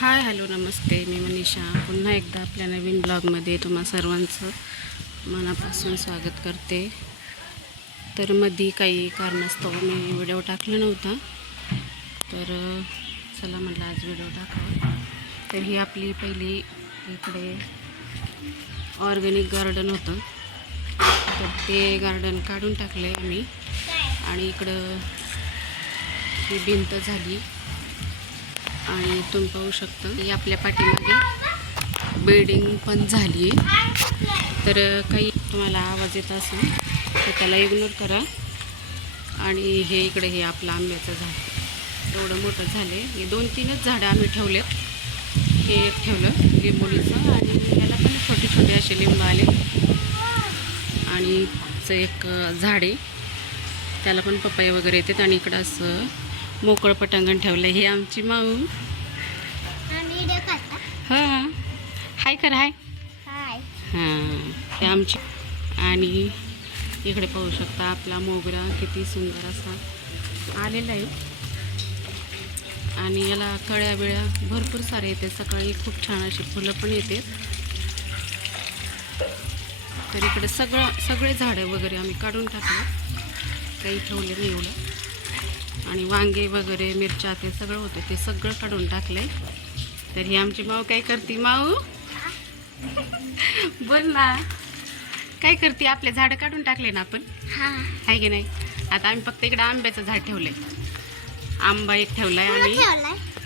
Hi hello नमस्ते, मी मनीषा पुन्हा एकदा आपल्या नवीन ब्लॉगमध्ये तुम्हा सर्वांचं मनापासून स्वागत करते. तर मध्ये काही कारणास्तव मी व्हिडिओ टाकला नव्हता, तर चला म्हटलं आज व्हिडिओ टाकावा. तर ही आपली पहिली इकडे ऑर्गॅनिक गार्डन होतं, तर ते गार्डन काढून टाकले आम्ही आणि इकडं ही भिंत झाली. आणि तुम्ही पाहू शकता की आपल्या पाठीमागे बिल्डिंग पण झाली आहे. तर काही तुम्हाला आवाज येत असेल तर त्याला इग्नोर करा. आणि हे इकडे हे आपलं आंब्याचं झाड एवढं मोठं झाले. हे 2-3च झाडं आम्ही ठेवलेत. हे एक ठेवलं लिंबोळीचं आणि याला पण छोटे छोटे असे लिंब आले. आणि एक झाड आहे त्याला पण पपई वगैरे येतात. आणि इकडं असं मोकळं पटांगण ठेवलं. हे आमची माऊ हां हाय कर हाय हां हे आमची. आणि इकडे पाहू शकता आपला मोगरा किती सुंदर असा आलेला आहे. आणि याला कळ्या बिळ्या भरपूर सारे येते. सकाळी खूप छान अशी फुलं पण येते. तर इकडे सगळे झाडे वगैरे आम्ही काढून टाकले, काही ठेवले नाही एवढं. आणि वांगे वगैरे मिरच्या ते सगळं होतं ते सगळं काढून टाकले. तर ही आमची माऊ काय करते? माऊ बोल ना, काय करते? आपले झाडं काढून टाकले ना आपण, आहे की नाही? आता आम्ही फक्त इकडे आंब्याचं झाड ठेवले. आंबा एक ठेवलाय आणि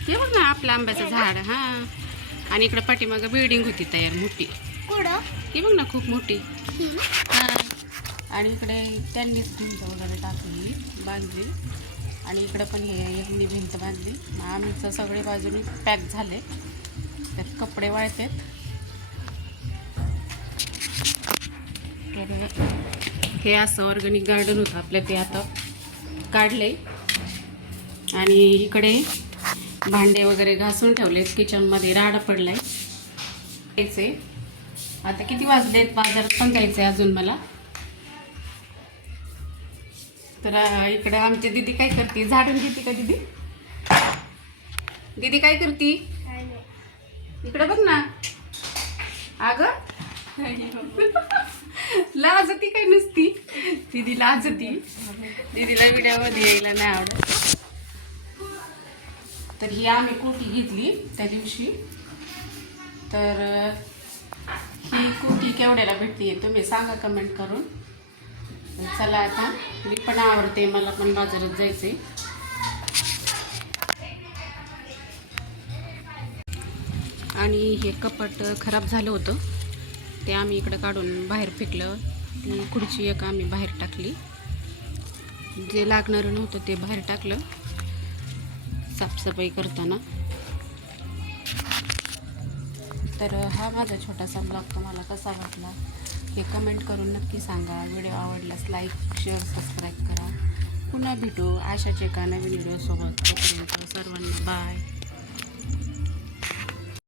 ते बघ ना आपलं आंब्याचं झाड. हां आणि इकडं पाठीमागं बिल्डिंग होती तयार मोठी, ती बघ ना खूप मोठी. हां आणि इकडे त्यांनीच भिंत वगैरे टाकली, बांधली. आणि इकडं पण हे एकनी भिंत बांधली. आमचं सगळे बाजूनी पॅक झाले, त्यात कपडे वाळतात. हे असं ऑर्गॅनिक गार्डन होतं आपलं, ते आता काढले. आणि इकडे भांडे वगैरे घासून ठेवले. किचनमध्ये राडा पडलाय. यायचे आता किती वाजलेत, बाजारात पण जायचं आहे अजून मला. तर इकडे आमची दीदी काय करते? झाडून घेते का दीदी? दीदी काय करते? इकडे बघ ना. अगं लाजती काय नुसती? दीदी लाजती. दीदीला व्हिडिओमध्ये यायला नाही आवडत. तर ही आम्ही कोठी घेतली त्या दिवशी. तर ही कोठी केवढ्याला भेटते तुम्ही सांगा कमेंट करून. चला आता मी पण आवडते, मला पण बाजारात जायचे. आणि हे कपाट खराब झालं होतं, ते आम्ही इकडं काढून बाहेर फेकलं. ती खुर्ची एक आम्ही बाहेर टाकली, जे लागणारं नव्हतं ते बाहेर टाकलं साफसफाई करताना. तर हा माझा छोटासा ब्लॉग तुम्हाला कसा वाटला हे कमेंट करून नक्की सांगा. व्हिडिओ आवडल्यास लाईक शेअर सबस्क्राईब करा. पुन्हा भेटू अशाच एका नवीन व्हिडिओसोबत. सर्वांना बाय.